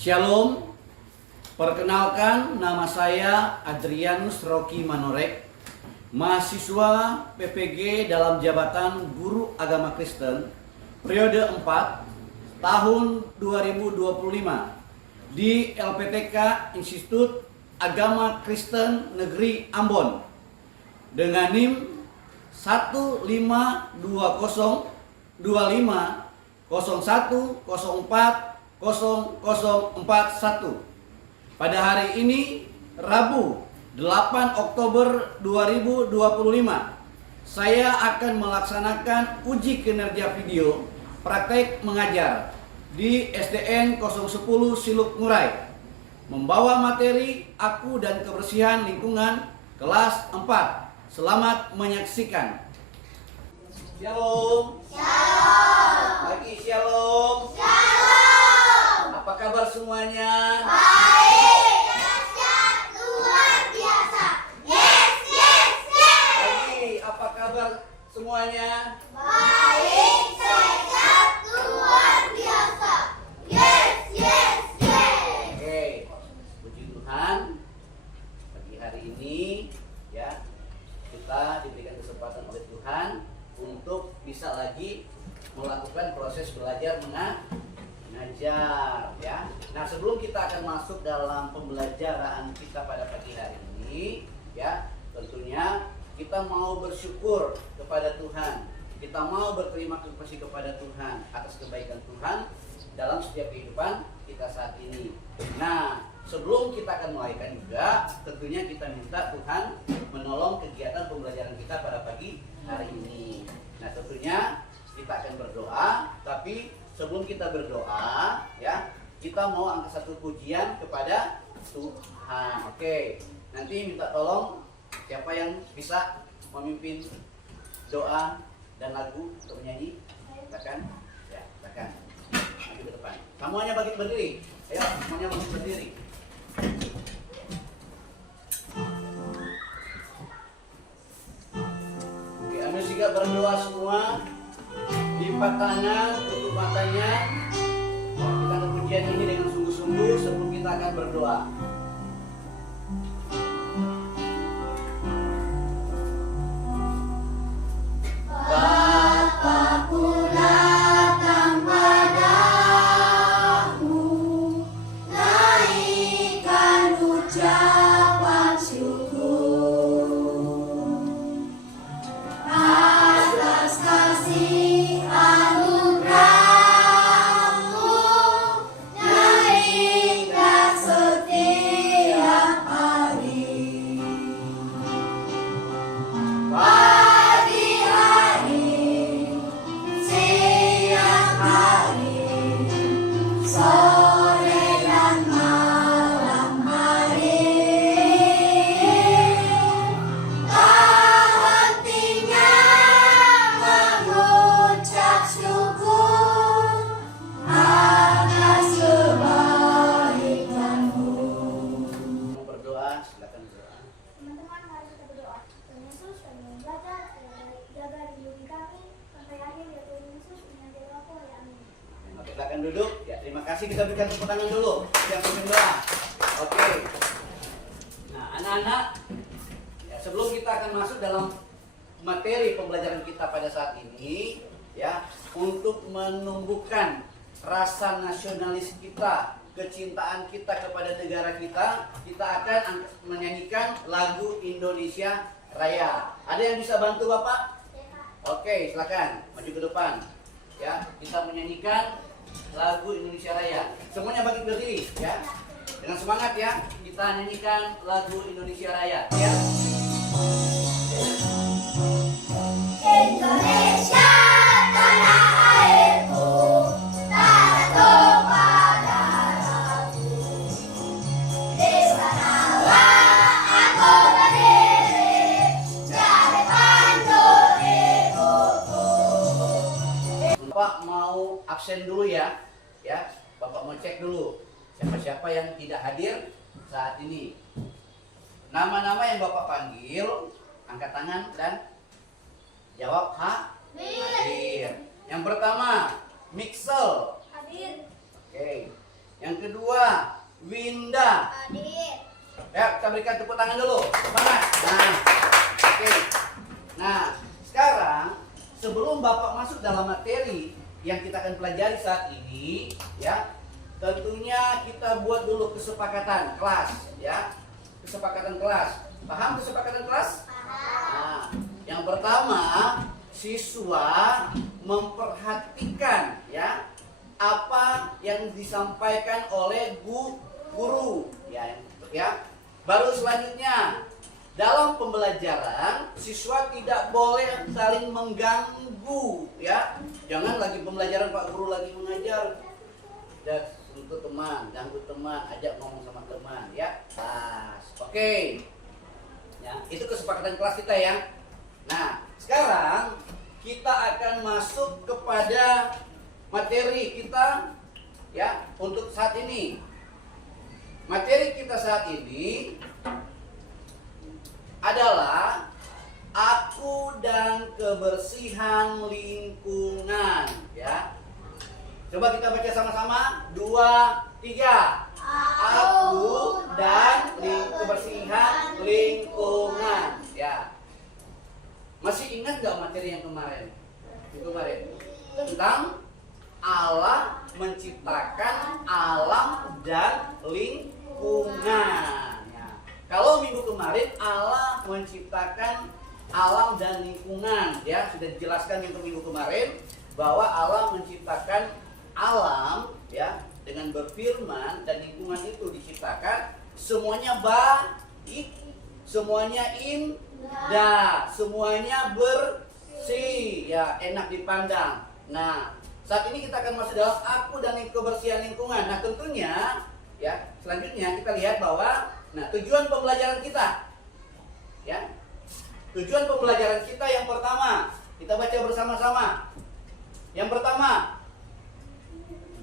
Shalom, perkenalkan nama saya Adrianus Rocky Manorek, mahasiswa PPG dalam jabatan Guru Agama Kristen periode 4 tahun 2025 di LPTK Institut Agama Kristen Negeri Ambon dengan NIM 152025010404041. Pada hari ini, Rabu 8 Oktober 2025, saya akan melaksanakan uji kinerja video praktek mengajar di SDN 010 Siluk Ngurai, membawa materi Aku dan Kebersihan Lingkungan kelas 4. Selamat menyaksikan. Shalom. Shalom. Lagi shalom. Shalom. Apa kabar semuanya? Baik, dahsyat, luar biasa. Yes, yes, yes. Lagi, apa kabar semuanya? Baik, sehat, luar biasa. Yes, yes, yes. Oke, puji Tuhan. Pagi hari ini ya, kita diberikan kesempatan oleh Tuhan untuk bisa lagi melakukan proses belajar mengajar ya. Nah, sebelum kita akan masuk dalam pembelajaran kita pada pagi hari ini ya, tentunya kita mau bersyukur kepada Tuhan. Kita mau berterima kasih kepada Tuhan atas kebaikan Tuhan dalam setiap kehidupan kita saat ini. Nah, sebelum kita akan mulaikan juga, tentunya kita minta Tuhan menolong kegiatan pembelajaran kita pada pagi hari ini. Nah, tentunya kita akan berdoa, tapi sebelum kita berdoa, ya, kita mau angkat satu pujian kepada Tuhan. Oke, nanti minta tolong siapa yang bisa memimpin doa dan lagu untuk menyanyi, silakan, ya, silakan. Maju ke depan. Semuanya bangkit berdiri. Ayo, semuanya bangkit berdiri. Oke, ambil sikap berdoa semua. Lipat tangan, tutup matanya. Kita pujian ini dengan sungguh-sungguh sebelum kita akan berdoa. Bapakku datang padamu, naikkan ucapan syukur atas kasih anugerah-Mu yang indah setiap hari. Pagi hari, siang hari, sore dan malam hari, tak hentinya mengucap syukur atas kebaikan-Mu. Mau berdoa, silakan berdoa. Teman-teman, mari kita berdoa. Tuhan Yesus, kami mau belajar, jaga lindungi kami sampai akhir ya Tuhan Yesus, dengan jalan aku ya amin. Oke, silakan duduk. Ya, terima kasih, kita berikan tepuk tangan dulu yang pimpin doa. Oke. Nah, anak-anak, ya, sebelum kita akan masuk dalam materi pembelajaran kita pada saat ini, ya, untuk menumbuhkan rasa nasionalis kita, kecintaan kita kepada negara kita akan menyanyikan lagu Indonesia Raya. Ada yang bisa bantu Bapak? Oke, silakan maju ke depan. Ya, kita menyanyikan lagu Indonesia Raya. Semuanya bangkit berdiri, ya. Dengan semangat ya, kita nyanyikan lagu Indonesia Raya, ya. Indonesia tanah airku, tanah tumpah darahku. Di sanalah aku berdiri, jadi pandu ibuku. Bapak mau absen dulu ya. Ya, Bapak mau cek dulu siapa-siapa yang tidak hadir saat ini. Nama-nama yang Bapak panggil, angkat tangan dan jawab hadir. Yang pertama, Mixel. Hadir. Oke. Yang kedua, Winda. Adit. Ya, kita berikan tepuk tangan dulu. Semangat. Nah, oke. Nah, sekarang sebelum Bapak masuk dalam materi yang kita akan pelajari saat ini, ya, tentunya kita buat dulu kesepakatan kelas, ya. Kesepakatan kelas. Paham kesepakatan kelas? Nah, yang pertama, siswa memperhatikan, ya, apa yang disampaikan oleh guru, ya. Baru selanjutnya, dalam pembelajaran siswa tidak boleh saling mengganggu, ya. Jangan lagi pembelajaran Pak Guru lagi mengajar, dan untuk teman, ganggu teman, ajak ngomong sama teman, ya. Oke. Ya, itu kesepakatan kelas kita ya. Nah, sekarang kita akan masuk kepada materi kita, ya, untuk saat ini. Materi kita saat ini adalah aku dan kebersihan lingkungan, ya. Coba kita baca sama-sama. 2, 3. Aku dan kebersihan lingkungan, ya. Masih ingat nggak materi yang kemarin? Tentang Allah menciptakan alam dan lingkungan. Ya. Kalau minggu kemarin Allah menciptakan alam dan lingkungan, ya, sudah dijelaskan untuk minggu kemarin bahwa Allah menciptakan alam, ya, dengan berfirman, dan lingkungan itu diciptakan semuanya baik, semuanya indah, semuanya bersih, ya, enak dipandang. Nah, saat ini kita akan masuk dalam aku dan kebersihan lingkungan. Nah, tentunya, ya, selanjutnya kita lihat bahwa, nah, tujuan pembelajaran kita, ya, tujuan pembelajaran kita yang pertama, kita baca bersama-sama. Yang pertama,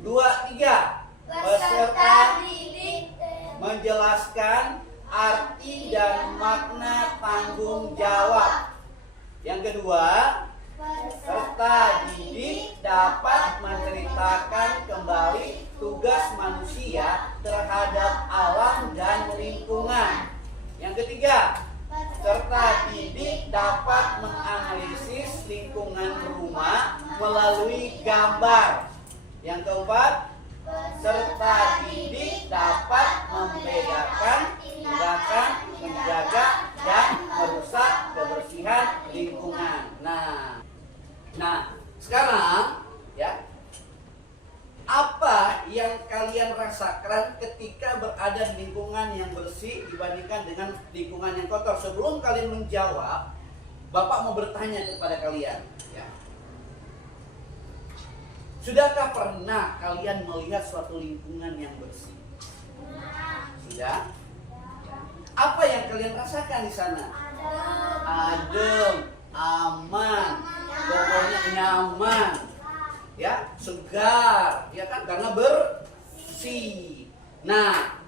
2, 3. Peserta didik. menjelaskan arti dan makna tanggung jawab. Yang kedua, peserta didik dapat menceritakan kembali tugas manusia terhadap alam dan lingkungan. Yang ketiga, peserta didik dapat menganalisis lingkungan rumah melalui gambar. Yang keempat, peserta didik dapat membedakan tindakan menjaga dan merusak kebersihan lingkungan. Nah, sekarang, ya, apa yang kalian rasakan ketika berada di lingkungan yang bersih dibandingkan dengan lingkungan yang kotor? Sebelum kalian menjawab, Bapak mau bertanya kepada kalian, ya. Sudahkah pernah kalian melihat suatu lingkungan yang bersih? Sudah? Apa yang kalian rasakan di sana? Adem, aman, pokoknya nyaman, ya, segar, ya kan, karena bersih. Nah,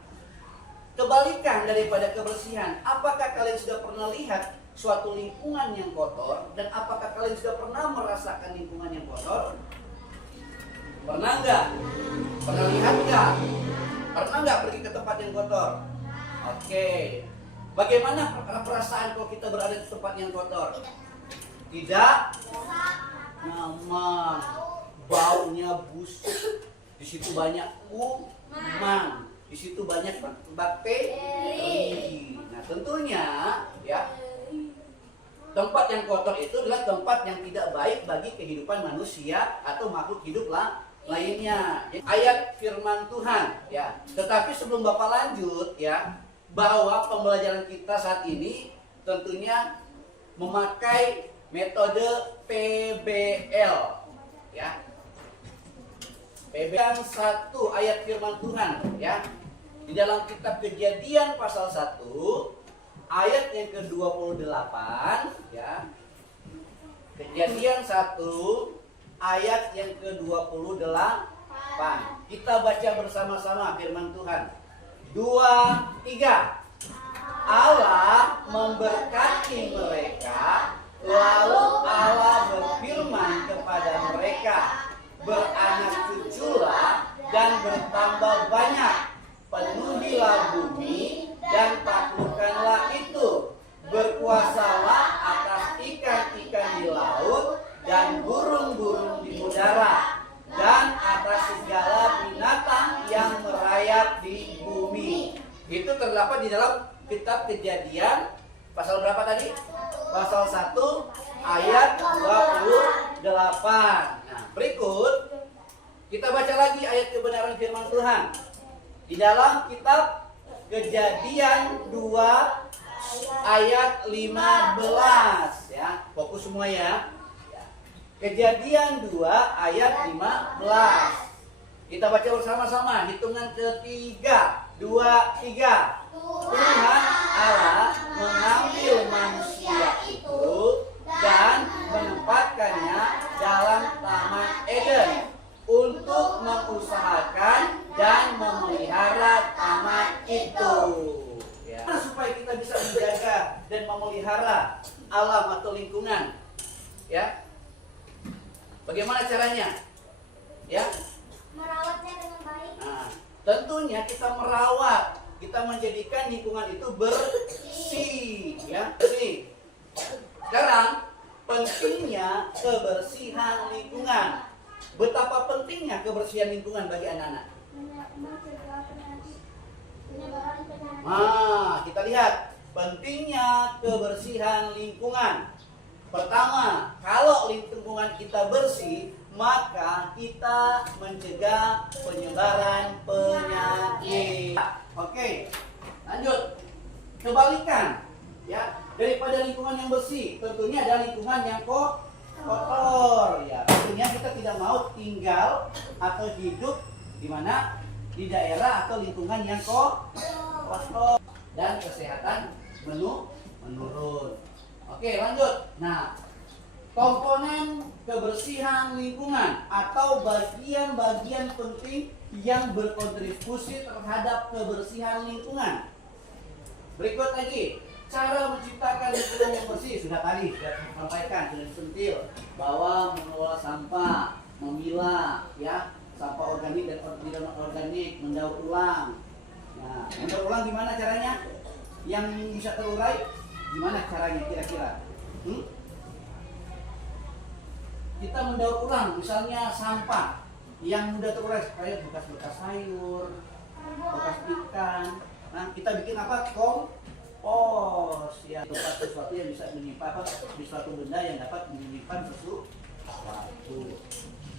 kebalikan daripada kebersihan, apakah kalian sudah pernah lihat suatu lingkungan yang kotor, dan apakah kalian sudah pernah merasakan lingkungan yang kotor? Pernah nggak? Pernah lihat nggak? Pernah nggak pergi ke tempat yang kotor? Oke. Bagaimana perasaan kalau kita berada di tempat yang kotor? Tidak nyaman, baunya busuk, di situ banyak kuman, di situ banyak bakteri. Nah, tentunya, ya, tempat yang kotor itu adalah tempat yang tidak baik bagi kehidupan manusia atau makhluk hidup lainnya. Ayat firman Tuhan, ya. Tetapi sebelum Bapak lanjut, ya, bahwa pembelajaran kita saat ini tentunya memakai metode PBL, ya. PBL 1 ayat firman Tuhan, ya. Di dalam kitab Kejadian pasal 1 ayat yang ke-28, ya. Kejadian 1 ayat yang ke-28. Kita baca bersama-sama firman Tuhan. 2, 3. Allah memberkati mereka, lalu Allah berfirman kepada mereka, beranak cuculah dan bertambah banyak. Penuhilah bumi dan taklukkanlah itu. Berkuasalah atas ikan-ikan di laut dan burung-burung di udara dan atas segala binatang yang merayap di bumi. Itu terdapat di dalam kitab Kejadian pasal berapa tadi? Pasal 1 ayat 28. Nah, berikut kita baca lagi ayat kebenaran firman Tuhan di dalam kitab Kejadian 2 ayat 15 ya. Fokus semua ya. Kejadian 2 ayat 15. Kita baca bersama-sama, hitungan ketiga, 2, 3. Tuhan Allah mengambil manusia itu dan menempatkannya dalam Taman Eden untuk mengusahakan dan memelihara taman itu. Ya. Supaya kita bisa menjaga dan memelihara alam atau lingkungan, ya. Bagaimana caranya? Ya. Merawatnya dengan baik. Nah, tentunya kita merawat, kita menjadikan lingkungan itu bersih, ya. Bersih. Sekarang pentingnya kebersihan lingkungan. Betapa pentingnya kebersihan lingkungan bagi anak-anak. Mencegah penyebaran penyakit. Nah, kita lihat pentingnya kebersihan lingkungan. Pertama, kalau lingkungan kita bersih, maka kita mencegah penyebaran penyakit. Oke, lanjut. Kebalikan, ya. Daripada lingkungan yang bersih, tentunya ada lingkungan yang kotor, ya. Tentunya kita tidak mau tinggal atau hidup di mana? Di daerah atau lingkungan yang kotor dan kesehatan menurun. Oke, lanjut. Nah, komponen kebersihan lingkungan atau bagian-bagian penting yang berkontribusi terhadap kebersihan lingkungan. Berikut lagi, cara menciptakan lingkungan yang bersih. Sudah disampaikan, sudah disentil bahwa mengelola sampah, memilah, ya, sampah organik dan tidak organik, mendaur ulang. Nah, mendaur ulang gimana caranya? Yang bisa terurai, gimana caranya kira-kira? Kita mendaur ulang, misalnya sampah yang mudah terurai, kayak bekas-bekas sayur, bekas ikan. Nah, kita bikin apa? Kompos, ya. Tempat sesuatu yang bisa menyimpan apa? Suatu benda yang dapat menyimpan sesuatu.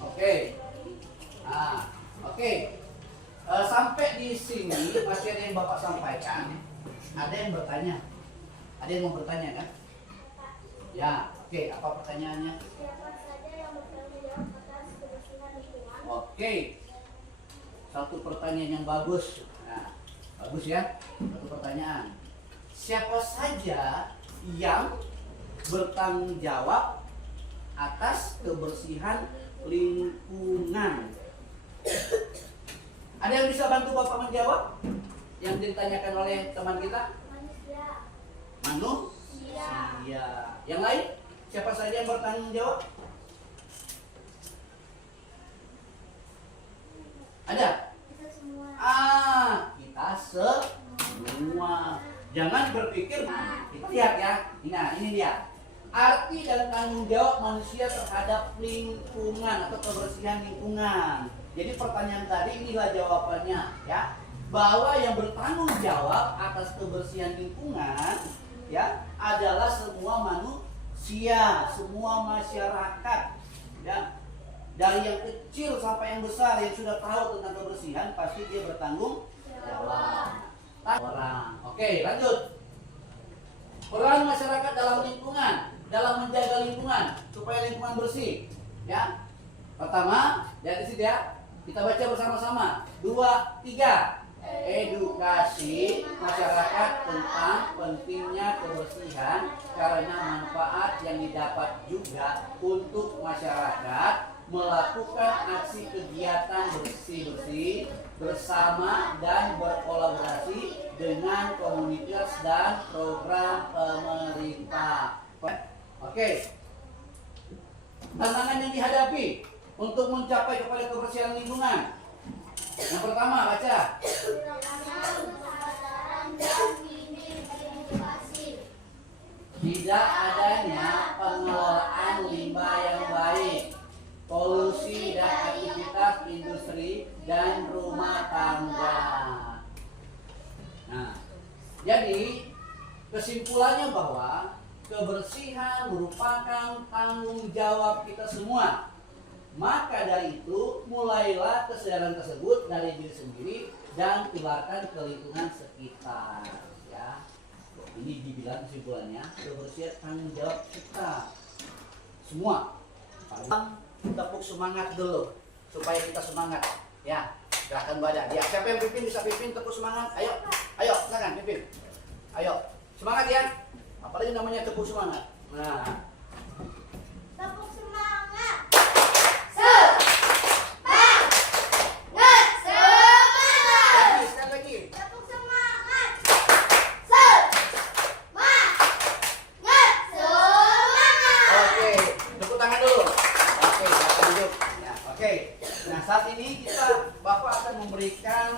Oke. Nah, oke. Sampai di sini masih ada yang Bapak sampaikan. Ada yang bertanya. Ada yang mau bertanya kan? Ya, oke. Apa pertanyaannya? Siapa saja yang bertanggung jawab atas kebersihan lingkungan? Oke. Satu pertanyaan yang bagus. Nah, bagus ya. Satu pertanyaan. Siapa saja yang bertanggung jawab atas kebersihan lingkungan? Ada yang bisa bantu Bapak menjawab? Yang ditanyakan oleh teman kita? Manusia. Manusia. Yang lain? Siapa saja yang bertanggung jawab? Ada? Kita semua. Kita semua. Jangan berpikir, kita lihat ya. Nah, ini dia. Arti dan tanggung jawab manusia terhadap lingkungan atau kebersihan lingkungan. Jadi pertanyaan tadi inilah jawabannya, ya. Bahwa yang bertanggung jawab atas kebersihan lingkungan, ya, adalah semua manusia, semua masyarakat, ya. Dari yang kecil sampai yang besar yang sudah tahu tentang kebersihan pasti dia bertanggung jawab. Orang. Oke, lanjut. Peran masyarakat dalam lingkungan, dalam menjaga lingkungan supaya lingkungan bersih, ya. Pertama, dari situ ya. Kita baca bersama-sama. 2, 3. Edukasi masyarakat tentang pentingnya kebersihan karena manfaat yang didapat juga untuk masyarakat melakukan aksi kegiatan bersih-bersih bersama dan berkolaborasi dengan komunitas dan program pemerintah. Oke. Tantangan yang dihadapi untuk mencapai kepada kebersihan lingkungan. Yang pertama baca. Tidak adanya pengelolaan limbah yang baik, polusi dan aktivitas industri dan rumah tangga. Nah, jadi kesimpulannya bahwa kebersihan merupakan tanggung jawab kita semua. Maka dari itu, mulailah kesadaran tersebut dari diri sendiri dan tularkan ke lingkungan sekitar. Ya, ini dibilang kesimpulannya, kebersihan tanggung jawab kita semua. Tepuk semangat dulu supaya kita semangat. Ya, gerakan badan. Ya, siapa yang pimpin bisa pimpin, tepuk semangat. Ayo, ayo, silakan pimpin. Ayo, semangat ya. Apalagi namanya tepuk semangat. Nah, Tepuk semangat. sekali lagi. Tepuk semangat. Oke, tepuk tangan dulu. Oke, silakan duduk. Ya, oke. Nah, saat ini Bapak akan memberikan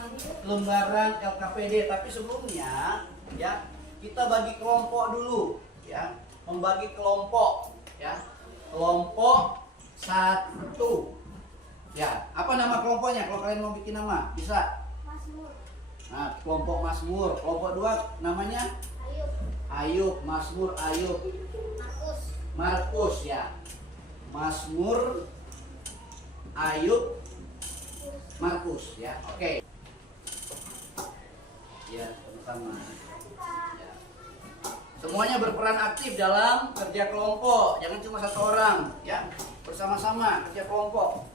lembaran LKPD, tapi sebelumnya ya, kita bagi kelompok dulu ya. Membagi kelompok ya. Kelompok 1. Ya, apa nama kelompoknya? Kalau kalian mau bikin nama, bisa. Mazmur. Nah, kelompok Mazmur. Kelompok 2 namanya Ayub. Ayub, Mazmur, Ayub. Markus ya. Mazmur, Ayub, Markus ya. Oke. Ya, sama-sama. Ya. Semuanya berperan aktif dalam kerja kelompok. Jangan cuma satu orang ya. Bersama-sama kerja kelompok.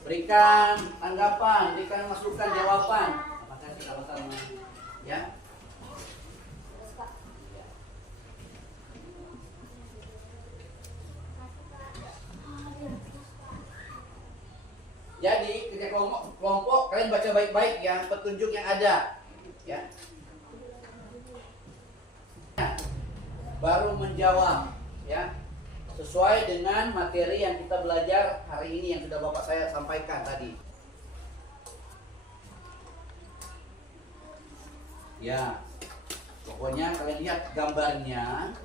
Berikan tanggapan, berikan masukan, jawaban. Terima kasih sama-sama. Ya. Jadi kerja kelompok kalian baca baik-baik ya petunjuk yang ada ya. Baru menjawab ya sesuai dengan materi yang kita belajar hari ini yang sudah Bapak saya sampaikan tadi. Ya, pokoknya kalian lihat gambarnya,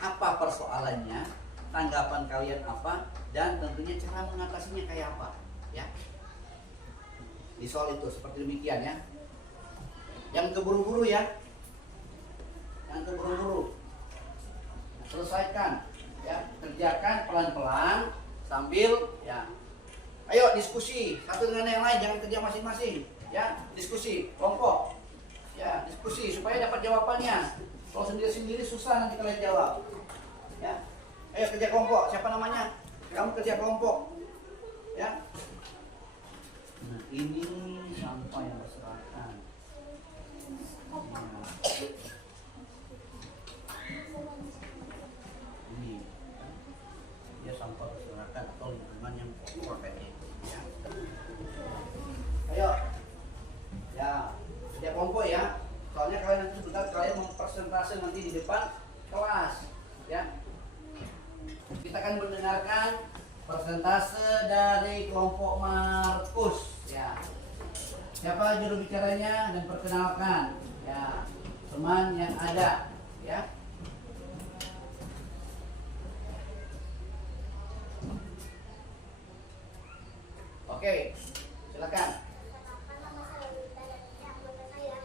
apa persoalannya, tanggapan kalian apa, dan tentunya cara mengatasinya kayak apa. Ya, di soal itu seperti demikian ya. Yang keburu-buru ya, yang keburu-buru. Nah, selesaikan, ya, kerjakan pelan-pelan sambil ya. Ayo diskusi satu dengan yang lain, jangan kerja masing-masing. Ya, diskusi kelompok. Ya, diskusi supaya dapat jawabannya. Kalau sendiri-sendiri susah nanti kalian jawab. Ya, ayo kerja kelompok. Siapa namanya? Kamu kerja kelompok. Ya. Nah, ini sampah yang berserakan. Nah, ini ya sampah berserakan atau lingkungan yang kotor kayaknya itu. Ya. Ayo, ya kerja kelompok ya. Soalnya kalian nanti sebentar kalian mempresentasi nanti di depan kelas. Ya. Kita akan mendengarkan persentase dari kelompok Markus ya. Siapa juru bicaranya dan perkenalkan ya teman yang ada ya. Oke, silakan. Nama saya Winda dan ini anggota saya.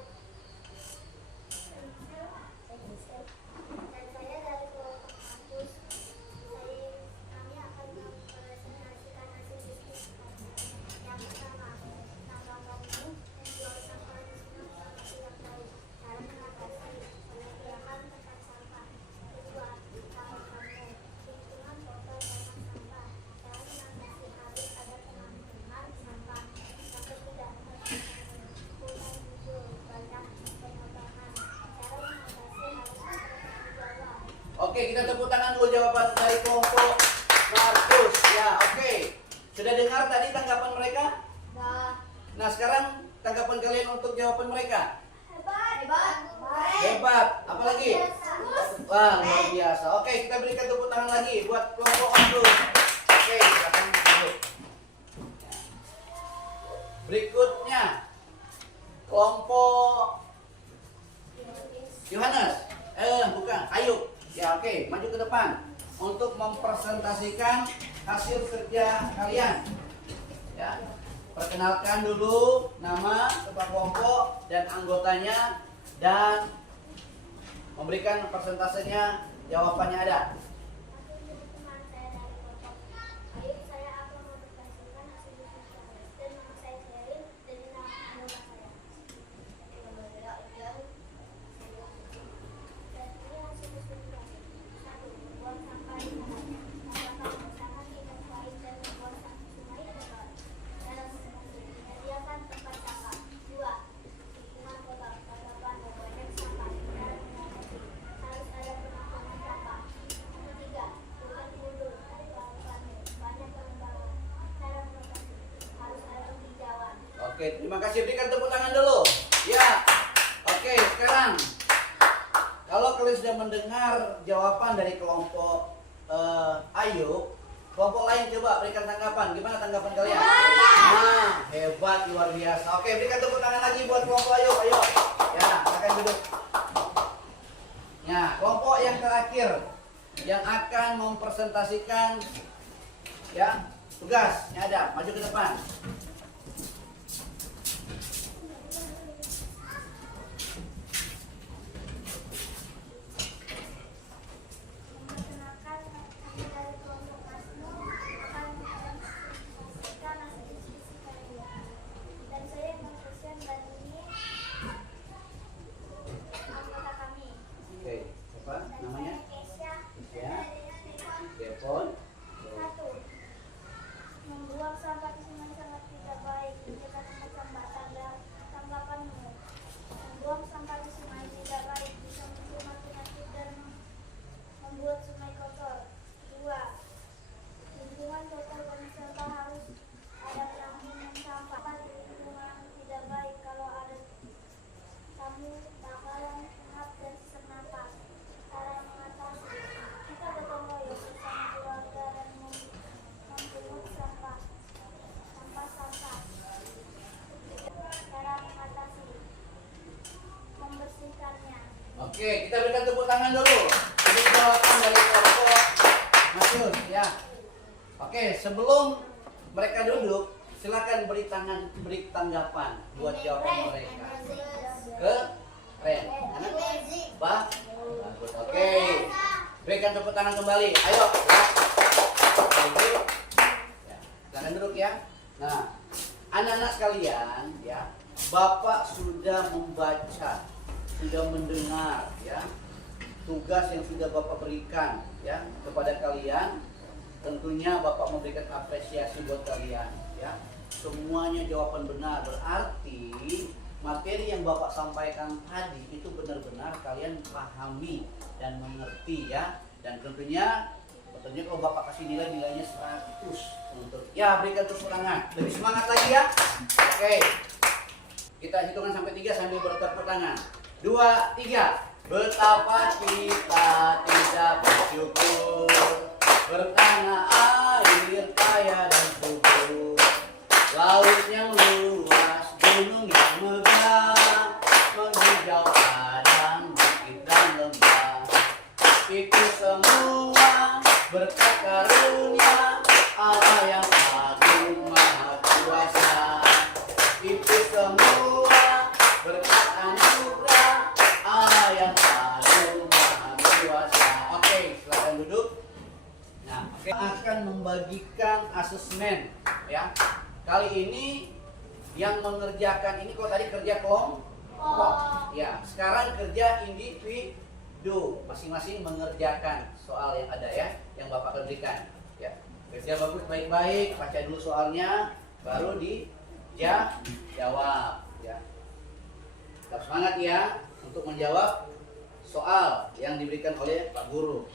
Dan saya dari kelompok kampus. Kami akan mempresentasikan hasil diskusi kami. Yang pertama, tanggal kamu menjual sampah di sini tidak tahu cara mengatasi penyediaan tempat sampah. Kedua, tanggal kamu lingkungan kotor dengan sampah. Cara mengatasi harus ada penampungan sampah. Yang ketiga, hutan hijau banyak pengembangan. Cara mengatasi harus ada tanggung jawab. Oke, kita tepuk tangan dulu jawaban dari kelompok Markus ya. Oke, sudah dengar tadi tanggapan mereka? Nah, sekarang tanggapan kalian untuk jawaban mereka? Hebat. Apalagi? Wah, luar biasa. Oke, kita berikan tepuk tangan lagi buat kelompok Markus. Oke, silakan duduk. Berikutnya kelompok Yohanes. Bukan, Ayub. Ya, oke, maju ke depan untuk mempresentasikan hasil kerja kalian. Ya. Perkenalkan dulu nama kepala kelompok dan anggotanya dan memberikan persentasenya, jawabannya ada. Teman saya dari kelompok Ayub, saya akan mempresentasikan hasil diskusi dan nama saya Sheryl dan nama anggota saya. Dan ini hasil diskusi. 1. Buang sampah di taman. Apakah pasangan tidak baik dan membuang sungai kotor? Dalam menyediakan tempat sampah. 2. Lingkungan kotor. Terdapat banyak sampah dalam mengatasi. Harus ada penampungan sampah. 3. Bukan mundur tanpa pamit. Banyak pengembangan. Cara mengatasi. Harus ada hijauan. Oke, terima kasih. Berikan tepuk tangan dulu. Ya. Oke, sekarang kalau kalian sudah mendengar jawaban dari kelompok Ayub, kelompok lain coba berikan tanggapan. Gimana tanggapan kalian? Nah, hebat, luar biasa. Oke, berikan tepuk tangan lagi buat kelompok Ayub. Ayo. Ya, silakan duduk. Ya, kelompok yang terakhir yang akan mempresentasikan ya tugasnya ada. Maju ke depan. Memperkenalkan kami dari kelompok Masnu akan mempresentasikan hasil diskusi kalian. Dan saya mempresentasikan dan ini anggota kami. Oke, apa Dan namanya? saya Kesya. Ya. Devon. Telepon. 1. Membuang sampah di sungai sangat tidak baik. Menjaga tempat sampah. Tanggapanmu. Membuang sampah di sungai tidak baik, bisa menimbulkan penyakit dan membuat sungai kotor. 2. Lingkungan kotor dan sampah harus ada penampungan sampah. Di lingkungan tidak baik kalau ada tamu, bakaran, pengap, dan sesak napas. Cara mengatasi. Kita gotong royong bersama keluarga dan memungut sampah. Sampah-sampah. Cara mengatasi. Membersihkannya. Oke, kita berikan tepuk tangan dulu. Ini jawaban dari kelompok Masyur ya. Oke, sebelum mereka duduk, silakan beri tanggapan buat jawaban mereka. Keren. Bagus. Oke. Berikan tepuk tangan kembali. Ayo. Ya. Ya. Silakan duduk ya. Nah, anak-anak sekalian ya, Bapak sudah membaca, sudah mendengar ya tugas yang sudah Bapak berikan ya kepada kalian. Tentunya Bapak memberikan apresiasi buat kalian ya. Semuanya jawaban benar, berarti materi yang Bapak sampaikan tadi itu benar-benar kalian pahami dan mengerti ya. Dan tentunya kalau Bapak kasih nilainya 100 untuk ya, berikan tepuk tangan. Lebih semangat lagi ya. Oke. Kita hitungan sampai 3 sambil bertepuk tangan. 2, 3. Betapa kita tidak bersyukur, bertanah air kaya dan subur, laut yang luas, gunung yang megah, menghijau padang, bukit dan lembah. Itu semua berkat karunia Allah yang agung maha kuasa. Itu semua berkat anugerah Allah yang agung maha kuasa. Oke, silakan duduk. Nah, oke. Akan membagikan asesmen ya. Kali ini yang mengerjakan ini, kok tadi kerja kelompok ya, sekarang kerja individu, masing-masing mengerjakan soal yang ada ya, yang Bapak berikan ya. Kerja bagus, baik-baik, baca dulu soalnya, baru dijawab ya. Tetap semangat ya untuk menjawab soal yang diberikan oleh Pak Guru.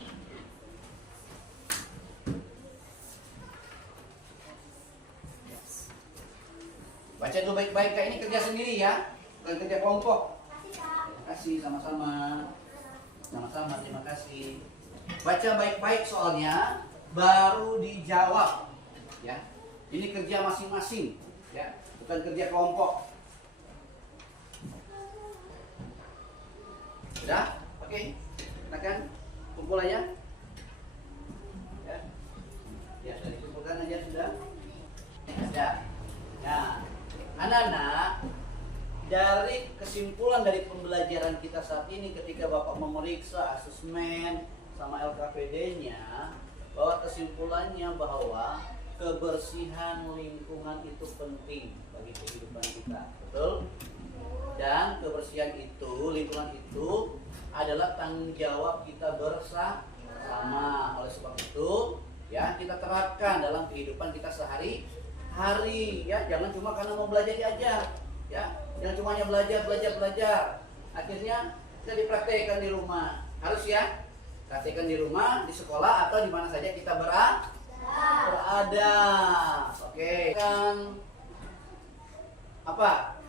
Baca dulu baik-baik, kayak ini kerja sendiri ya, bukan kerja kelompok. Terima kasih, sama-sama. Sama-sama, terima kasih. Baca baik-baik soalnya, baru dijawab ya. Ini kerja masing-masing ya. bukan kerja kelompok. Sudah? Oke. Silakan kumpul aja. Ya. Ya, sudah dikumpulkan aja sudah. Sudah. Nah, anak-anak, dari kesimpulan dari pembelajaran kita saat ini ketika Bapak memeriksa asesmen sama LKPD-nya, bahwa kesimpulannya bahwa kebersihan lingkungan itu penting bagi kehidupan kita, betul? Dan kebersihan itu, lingkungan itu adalah tanggung jawab kita bersama. Oleh sebab itu, ya kita terapkan dalam kehidupan kita sehari-hari. Ya, jangan cuma karena mau belajar aja. Ya, jangan cuma hanya belajar. Akhirnya kita dipraktekkan di rumah. Harus ya, praktekkan di rumah, di sekolah atau di mana saja kita berada. Oke. Kan apa?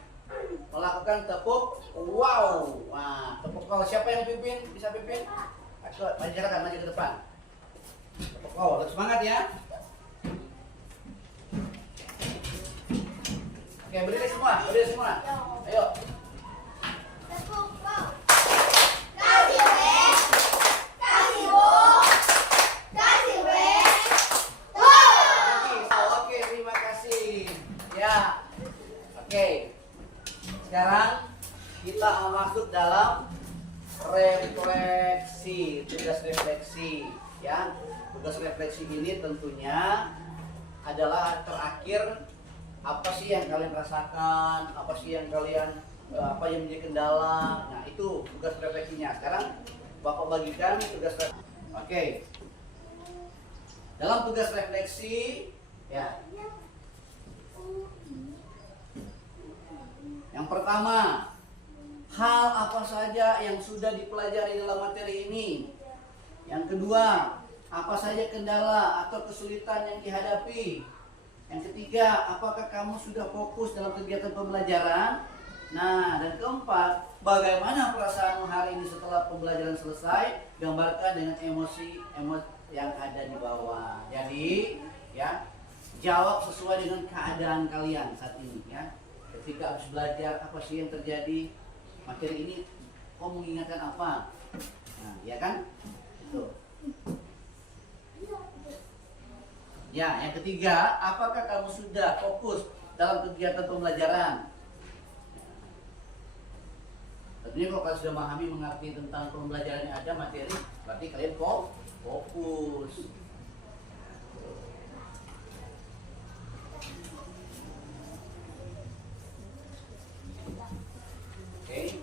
Melakukan tepuk wow. Nah, tepuk wow. Siapa yang pimpin? Bisa pimpin? Ayo, maju ke depan. Tepuk wow. Harus semangat ya. Oke, berdiri semua. Ayo. Tepuk wow. Kasih red. Kasih bo. Kasih red. Wow. Oke, terima kasih. Ya. Oke. Sekarang kita masuk dalam refleksi, tugas refleksi, ya. Tugas refleksi ini tentunya adalah terakhir apa sih yang kalian rasakan, apa sih yang kalian apa yang menjadi kendala. Nah, itu tugas refleksinya. Sekarang Bapak bagikan tugas refleksi. Oke. Dalam tugas refleksi, ya. Yang pertama, hal apa saja yang sudah dipelajari dalam materi ini. Yang kedua, apa saja kendala atau kesulitan yang dihadapi. Yang ketiga, apakah kamu sudah fokus dalam kegiatan pembelajaran? Nah, dan keempat, bagaimana perasaanmu hari ini setelah pembelajaran selesai? Gambarkan dengan emosi yang ada di bawah. Jadi, ya, jawab sesuai dengan keadaan kalian saat ini, ya. Ketika habis belajar, apa sih yang terjadi? Materi ini kok mengingatkan apa? Nah, ya kan? Itu. Ya, yang ketiga, apakah kamu sudah fokus dalam kegiatan pembelajaran? Tentunya kalau kalian sudah memahami mengerti tentang pembelajaran yang ada materi, berarti kalian fokus. Oke.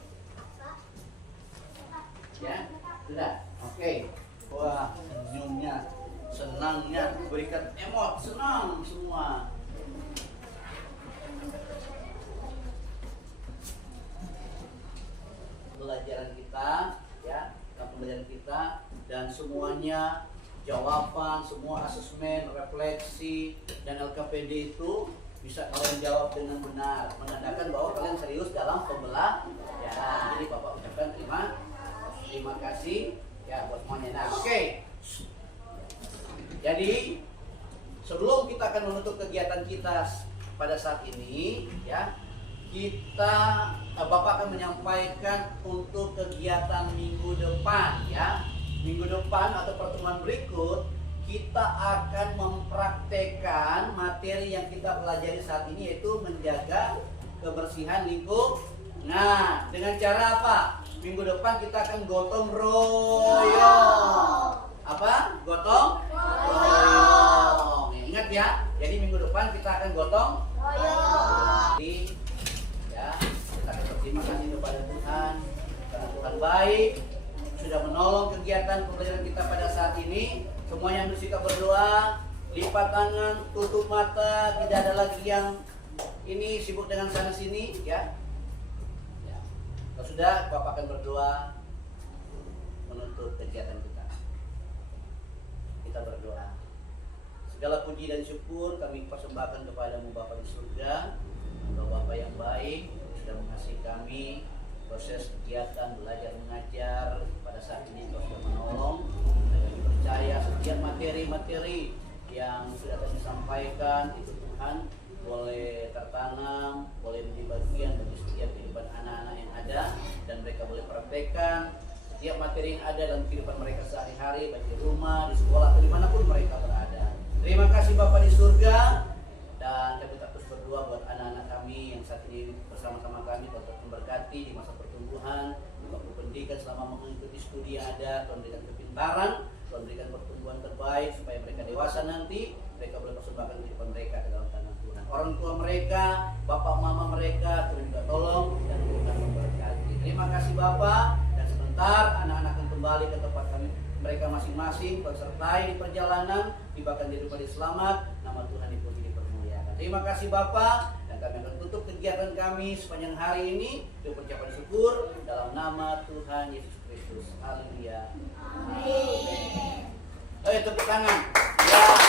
Ya, sudah. Oke. Wah, senyumnya, senangnya, berikan emot, senang semua. Pembelajaran kita, ya, pembelajaran kita dan semuanya jawaban, semua asesmen, refleksi dan LKPD itu bisa kalian jawab dengan benar, menandakan bahwa kalian serius dalam pembelajaran. Jadi Bapak ucapkan terima kasih ya buat semuanya. Nah, oke. Jadi sebelum kita akan menutup kegiatan kita pada saat ini, ya, Bapak akan menyampaikan untuk kegiatan minggu depan, ya. Minggu depan atau pertemuan berikut kita akan mempraktekkan materi yang kita pelajari saat ini, yaitu menjaga kebersihan lingkungan. Nah, dengan cara apa? Minggu depan kita akan gotong royong. Apa? Gotong royong. Ingat ya. Jadi minggu depan kita akan gotong royong. Jadi, ya, kita akan berterima kasih kepada Tuhan karena Tuhan baik sudah menolong kegiatan pembelajaran kita pada saat ini. Semuanya bersikap berdoa, lipat tangan, tutup mata, tidak ada lagi yang ini sibuk dengan sana sini, ya. Kalau sudah, Bapak akan berdoa menutup kegiatan kita. Kita berdoa. Segala puji dan syukur kami persembahkan kepadamu Bapa di surga. Engkau Bapa yang baik, sudah mengasihi kami. Proses kegiatan belajar mengajar pada saat ini Engkau sudah menolong. Kami percaya setiap materi-materi yang sudah kami sampaikan itu Tuhan boleh tertanam, boleh menjadi bagian bagi setiap kehidupan anak-anak yang ada, dan mereka boleh praktekkan setiap materi yang ada dalam kehidupan mereka sehari-hari, baik di rumah, di sekolah, atau dimanapun mereka berada. Terima kasih Bapa di surga, dan kami terus berdoa buat anak-anak kami yang saat ini bersama-sama kami. Tuhan memberkati di masa pertumbuhan, di waktu pendidikan selama mengikuti studi yang ada. Tuhan berikan kepintaran, Tuhan berikan pertumbuhan terbaik supaya mereka dewasa nanti mereka boleh persembahkan kehidupan mereka ke dalam tangan Tuhan. Orang tua mereka, bapak mama mereka, Tuhan juga tolong dan Tuhan memberkati. Terima kasih Bapak, dan sebentar anak-anak akan kembali ke tempat kami mereka masing-masing, sertai di perjalanan, tibakan di rumah selamat, nama Tuhan dipuji dipermuliakan. Terima kasih Bapak, dan kami akan tutup kegiatan kami sepanjang hari ini dengan ucapan syukur dalam nama Tuhan Yesus Kristus. Haleluya. Amin. Ayo tepuk tangan. Ya.